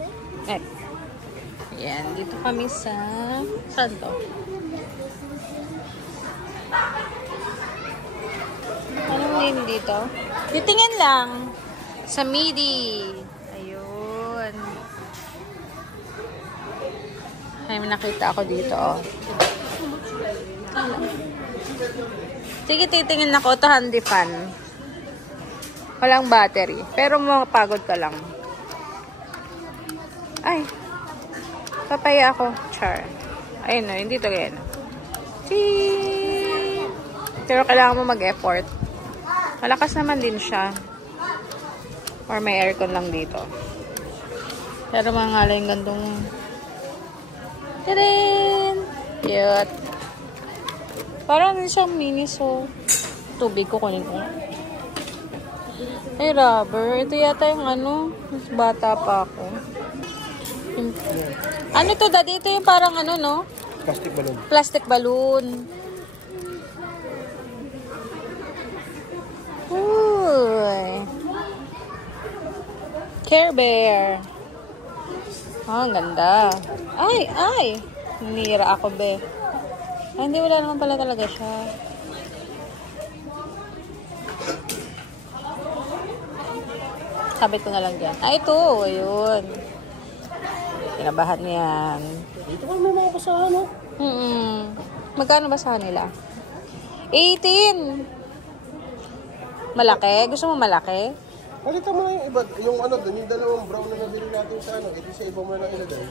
Eh. Ayan, dito kami sa... Saan to? Anong name dito? Titingin lang. Sa Midi. Ayun. Ay, may nakita ako dito, oh. Sige, titingin ako. Ito, handy fan. Walang battery. Pero mapagod ka lang. Ay. Papaya ako. Char. Ayun, no. Hindi to ganyan. Chee! Pero kailangan mo mag-effort. Malakas naman din siya. Or may aircon lang dito. Pero mga yung gandong... Tadaan! Cute. Parang din siyang mini, so... Tubig ko kunin ko. Ay, rubber. Ito yata yung ano. Mas bata pa ako. Ano to, daddy? Ito yung parang ano, no? Plastic balloon. Plastic balloon. Uy. Care Bear. Ah, ang ganda. Ay, ay. Nira ako, be. Ay, hindi, wala naman pala talaga siya. Sabit ko na lang dyan. Ay, ito. Ayun. Kinabahan yan. Dito ka may mga basahan, no? Magkano basahan nila? 18. Malaki? Gusto mo malaki? Palitan mo na yung iba, yung ano doon, yung dalawang brown na nabili natin sa ano, ito sa iba mo na ilagay.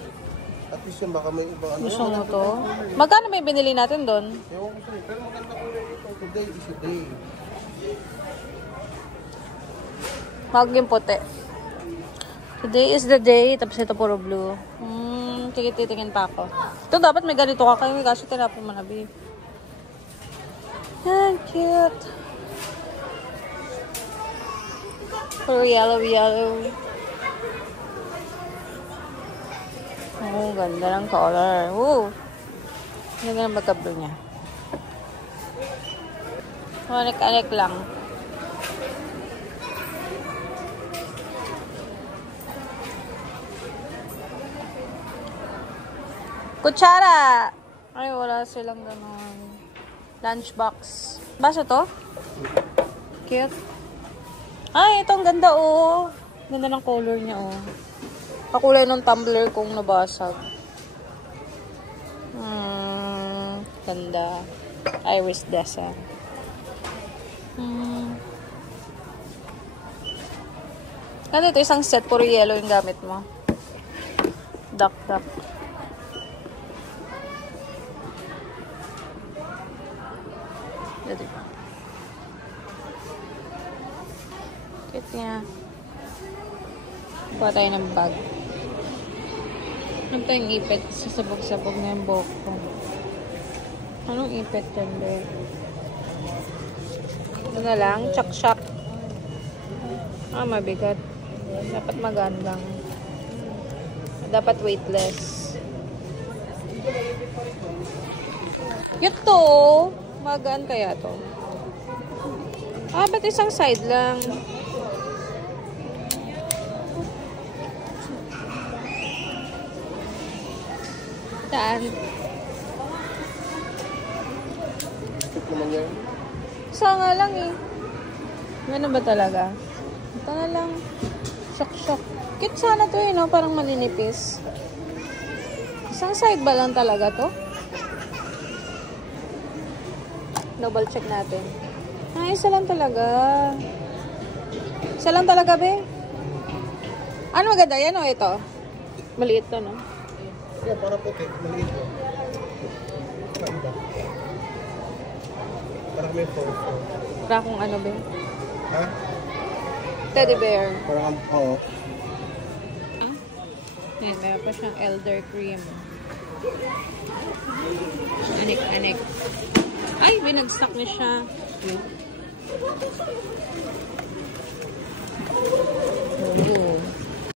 At least yung baka may ibang ano. Gusto mo to? Magkano may binili natin doon? Ewan ko sa'yo, pero maganda kulay ito. Today is a day. Maging puti. Today is the day. Tapos ito puro blue. Titingin pa ako. Ito dapat may ganito ka kayo. Kasi tinapon mo na, babe. Yan, cute. Puro yellow, yellow. Oh, ganda ng color. Woo! Ganda ng magka-blue niya. Anek-anek lang. Kutsara! Ay, wala silang ganon. Lunchbox. Basa to? Cute. Ay, ito ang ganda, oh. Ganda ng color niya, oh. Kakulay ng tumbler kong nabasag. Ganda. Iris Dessa. Kasi ito, isang set, puro yellow yung gamit mo. Duck. Dito. Cute niya. Kuha tayo ng bag. Ano pa yung ipit? Sasabog-sabog na yung buhok ko. Anong ipit yan, be? Ito na lang. Chak-chak. Ah, mabigat. Dapat magandang. Dapat weightless. Cute to. Magaan kaya to? Ah, ba't isang side lang? Saan? Cute naman yan. Isa nga lang eh. Ano ba talaga? Ito na lang. Shock. Cute sana to eh, no? Parang maninipis. Isang side ba lang talaga to? Double check natin. Ay, isa lang talaga. Isa lang talaga, be. Ano maganda? Yan o ito? Maliit to, no? Yeah, para puti. Maliit mo. Kaiba. Parang may photo. Para kung ano, be? Ha? Teddy bear. Parang, oo. Yan, meron pa siyang elder cream. Anik. Ay, binagsak niya siya. Oh.